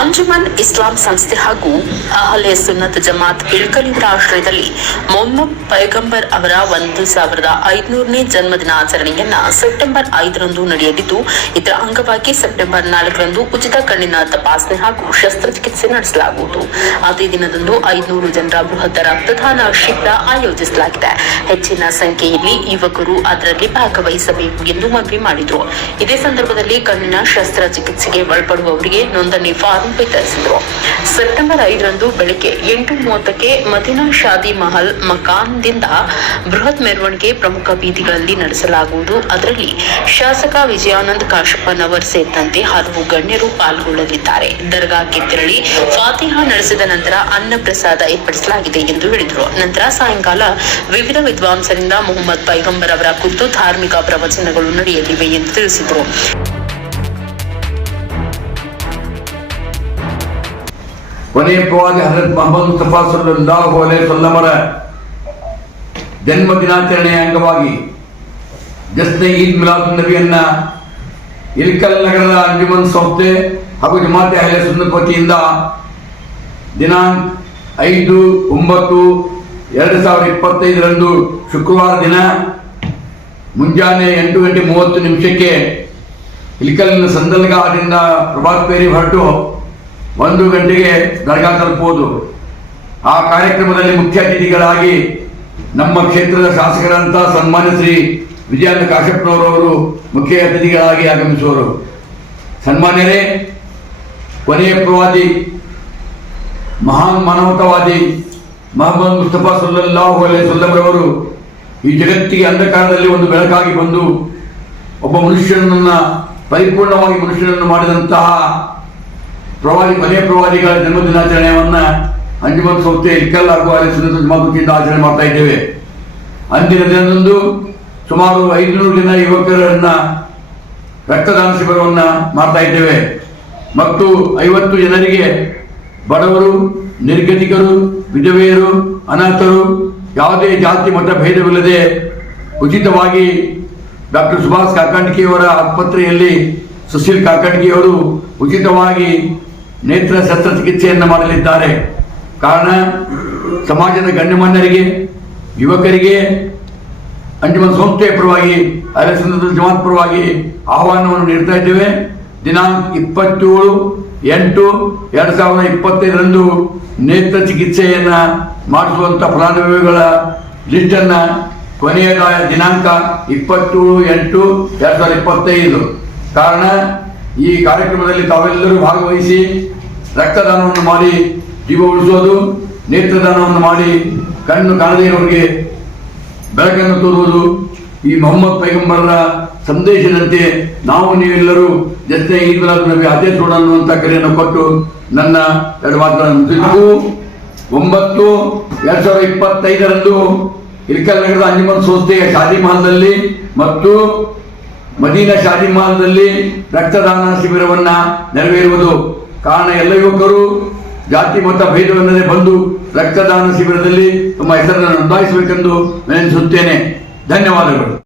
ಅಂಜುಮನ್ ಇಸ್ಲಾಂ ಸಂಸ್ಥೆ ಹಾಗೂ ಅಹಲೆ ಸುನ್ನತ್ ಜಮಾತ್ ಇಳ್ಕಲಿಂದ ಆಶ್ರಯದಲ್ಲಿ ಮೊಹಮ್ಮದ್ ಪೈಗಂಬರ್ ಅವರ ಒಂದು ಸಾವಿರದ ಐದುನೂರನೇ ಜನ್ಮದಿನ ಆಚರಣೆಯನ್ನ ಸೆಪ್ಟೆಂಬರ್ ಐದರಂದು ನಡೆಯಲಿದ್ದು, ಇದರ ಅಂಗವಾಗಿ ಸೆಪ್ಟೆಂಬರ್ ನಾಲ್ಕರಂದು ಉಚಿತ ಕಣ್ಣಿನ ತಪಾಸಣೆ ಹಾಗೂ ಶಸ್ತ್ರಚಿಕಿತ್ಸೆ ನಡೆಸಲಾಗುವುದು. ಅದೇ ದಿನದಂದು ಐದುನೂರು ಜನರ ಬೃಹತ್ ರಕ್ತದಾನ ಶಿಬಿರ ಆಯೋಜಿಸಲಾಗಿದೆ. ಹೆಚ್ಚಿನ ಸಂಖ್ಯೆಯಲ್ಲಿ ಯುವಕರು ಅದರಲ್ಲಿ ಭಾಗವಹಿಸಬೇಕು ಎಂದು ಮನವಿ ಮಾಡಿದರು. ಇದೇ ಸಂದರ್ಭದಲ್ಲಿ ಕಣ್ಣಿನ ಶಸ್ತ್ರಚಿಕಿತ್ಸೆಗೆ ಒಳಪಡುವವರಿಗೆ ನೋಂದಣಿ ಫಾರಂ ತರಿಸಿದ್ರು ಸೆಪ್ಟೆಂಬರ್ ಐದರಂದು ಬೆಳಗ್ಗೆ ಎಂಟು ಮೂವತ್ತಕ್ಕೆ ಮದಿನಾ ಶಾದಿ ಮಹಲ್ ಮಕಾನ್ದಿಂದ ಬೃಹತ್ ಮೆರವಣಿಗೆ ಪ್ರಮುಖ ಬೀದಿಗಳಲ್ಲಿ ನಡೆಸಲಾಗುವುದು. ಅದರಲ್ಲಿ ಶಾಸಕ ವಿಜಯಾನಂದ ಕಾಶಪ್ಪನವರ್ ಸೇರಿದಂತೆ ಹಲವು ಗಣ್ಯರು ಪಾಲ್ಗೊಳ್ಳಲಿದ್ದಾರೆ. ದರ್ಗಾಕ್ಕೆ ತೆರಳಿ ಫಾತಿಹಾ ನಡೆಸಿದ ನಂತರ ಅನ್ನ ಪ್ರಸಾದ ಏರ್ಪಡಿಸಲಾಗಿದೆ ಎಂದು ಹೇಳಿದರು. ನಂತರ ಸಾಯಂಕಾಲ ವಿವಿಧ ವಿದ್ವಾಂಸರಿಂದ ಮೊಹಮ್ಮದ್ ಪೈಗಂಬರ್ ಅವರ ಕುರಿತು ಧಾರ್ಮಿಕ ಪ್ರವಚನಗಳು ನಡೆಯಲಿವೆ ಎಂದು ತಿಳಿಸಿದರು. ಕೊನೆಯ ಪ್ರವಾದಿ ಹಜರತ್ ಮೊಹಮ್ಮದ್ ಮುಸ್ತಫಾ ಅಲೈಹಿ ವಸಲ್ಲಮರ ಜನ್ಮ ದಿನಾಚರಣೆಯ ಅಂಗವಾಗಿ ಜಸ್ನೆ ಈದ್ ಮಿಲಾದ್ ನಬಿಯನ್ನ ಇಲ್ಕಲ್ ನಗರದ ಅಂಜುಮನ್ ಸಂಸ್ಥೆ ಹಾಗೂ ಜಮಾತೆ ಸುನ್ನತ್ ವತಿಯಿಂದ ದಿನಾಂಕ ಐದು ಒಂಬತ್ತು ಎರಡು ಸಾವಿರದ ಇಪ್ಪತ್ತೈದರಂದು ಶುಕ್ರವಾರ ದಿನ ಮುಂಜಾನೆ ಎಂಟು ಗಂಟೆ ಮೂವತ್ತು ನಿಮಿಷಕ್ಕೆ ಇಲ್ಕಲ್ಲಿನ ಸಂದಲ್ಗಾದಿಂದ ಪ್ರಭಾತ್ ಪೇರಿ ಹೊರಟು. ಒಂದು ಗಂಟೆಗೆ ದರ್ಗಾ ತಲುಪುವುದು. ಆ ಕಾರ್ಯಕ್ರಮದಲ್ಲಿ ಮುಖ್ಯ ಅತಿಥಿಗಳಾಗಿ ನಮ್ಮ ಕ್ಷೇತ್ರದ ಶಾಸಕರಂತ ಸನ್ಮಾನ್ಯ ಶ್ರೀ ವಿಜಯಾನಂದ ಕಾಶಪ್ಪನವರವರು ಮುಖ್ಯ ಅತಿಥಿಗಳಾಗಿ ಆಗಮಿಸುವರು. ಸನ್ಮಾನ್ಯರೇ, ಕೊನೆಯ ಪ್ರವಾದಿ, ಮಹಾನ್ ಮಾನವತಾವಾದಿ ಮಹಮ್ಮದ್ ಮುಸ್ತಫಾ ಸಲ್ಲಲ್ಲಾಹು ಅಲೈಹಿ ವಸಲ್ಲಂರವರು ಈ ಜಗತ್ತಿಗೆ ಅಂಧಕಾರದಲ್ಲಿ ಒಂದು ಬೆಳಕಾಗಿ ಬಂದು ಒಬ್ಬ ಮನುಷ್ಯನನ್ನ ಪರಿಪೂರ್ಣವಾಗಿ ಮನುಷ್ಯನನ್ನು ಮಾಡಿದಂತಹ ಪ್ರವಾದಿ, ಮನೆ ಪ್ರವಾದಿಗಳ ಜನ್ಮದಿನಾಚರಣೆಯನ್ನ ಅಂಜುಮನ್ ಸಂಸ್ಥೆ ಇಕ್ಕಲ್ ಹಾಗೂ ಜಮಾತುಕಿಂದ ಆಚರಣೆ ಮಾಡ್ತಾ ಇದ್ದೇವೆ. ಅಂದಿನ ದಿನದಂದು ಸುಮಾರು ಐದುನೂರು ಜನ ಯುವಕರನ್ನ ರಕ್ತದಾನ ಶಿಬಿರವನ್ನ ಮಾಡ್ತಾ ಇದ್ದೇವೆ. ಮತ್ತು ಐವತ್ತು ಜನರಿಗೆ ಬಡವರು, ನಿರ್ಗತಿಕರು, ವಿಧವೆಯರು, ಅನಾಥರು, ಯಾವುದೇ ಜಾತಿ ಮತ ಭೇದವಿಲ್ಲದೆ ಉಚಿತವಾಗಿ ಡಾಕ್ಟರ್ ಸುಭಾಷ್ ಕಾಕಂಡ್ಕಿಯವರ ಆಸ್ಪತ್ರೆಯಲ್ಲಿ ಸುಶೀಲ್ ಕಾಕಂಡ್ಕಿಯವರು ಉಚಿತವಾಗಿ ನೇತ್ರ ಶಸ್ತ್ರಚಿಕಿತ್ಸೆಯನ್ನು ಮಾಡಲಿದ್ದಾರೆ. ಕಾರಣ, ಸಮಾಜದ ಗಣ್ಯಮಾನ್ಯರಿಗೆ, ಯುವಕರಿಗೆ ಅಂಜುಮನ್ ಸಂಸ್ಥೆಯ ಪರವಾಗಿ ಅಲೆಸಂದ್ರ ಜಮಾತ್ ಪರವಾಗಿ ಆಹ್ವಾನವನ್ನು ನೀಡ್ತಾ ಇದ್ದೇವೆ. ದಿನಾಂಕ ಇಪ್ಪತ್ತೇಳು ಎಂಟು ಎರಡು ಸಾವಿರದ ಇಪ್ಪತ್ತೈದರಂದು ನೇತ್ರ ಚಿಕಿತ್ಸೆಯನ್ನ ಮಾಡಿಸುವಂತ ಫಲಾನುಭವಿಗಳ ಲಿಸ್ಟನ್ನ ಕೊನೆಯದಾಯ ದಿನಾಂಕ ಇಪ್ಪತ್ತೇಳು ಎಂಟು ಎರಡು ಸಾವಿರದ ಇಪ್ಪತ್ತೈದು. ಕಾರಣ ಈ ಕಾರ್ಯಕ್ರಮದಲ್ಲಿ ತಾವೆಲ್ಲರೂ ಭಾಗವಹಿಸಿ ರಕ್ತದಾನವನ್ನು ಮಾಡಿ ಜೀವ ಉಳಿಸೋದು, ನೇತ್ರದಾನವನ್ನು ಮಾಡಿ ಕಣ್ಣು ಕಾಣದೇ ಇರೋರಿಗೆ ಬೆಳಕನ್ನು ತೋರುವುದು. ಈ ಮೊಹಮ್ಮದ್ ಪೈಗಂಬರರ ಸಂದೇಶದಂತೆ ನಾವು ನೀವೆಲ್ಲರೂ ಜತೆ ನಬಿ ಆಚರಿಸೋಣ ಅನ್ನುವಂಥ ಕರೆಯನ್ನು ಕೊಟ್ಟು ನನ್ನ ಎರಡು ಮಾತುಗಳನ್ನು ತಿಳಿದು ಒಂಬತ್ತು ಎರಡ್ ಸಾವಿರದ ಇಪ್ಪತ್ತೈದರಂದು ಇರ್ಕಲ್ ನಗರದ ಅಂಜುಮನ್ ಸಂಸ್ಥೆಯ ಶಾದಿ ಮಹಲ್ನಲ್ಲಿ ಮತ್ತು ಮದೀನಾ ಶಾದಿ ಮಹಲ್ನಲ್ಲಿ ರಕ್ತದಾನ ಶಿಬಿರವನ್ನ ನೆರವೇರುವುದು. ಕಾರಣ ಎಲ್ಲ ಯುವಕರು, ಜಾತಿ, ಮತ ಭೇದವನ್ನದೇ ಬಂದು ರಕ್ತದಾನ ಶಿಬಿರದಲ್ಲಿ ತಮ್ಮ ಹೆಸರನ್ನು ನೋಂದಾಯಿಸಬೇಕೆಂದು ವಿನಂತಿಸುತ್ತೇನೆ. ಧನ್ಯವಾದಗಳು.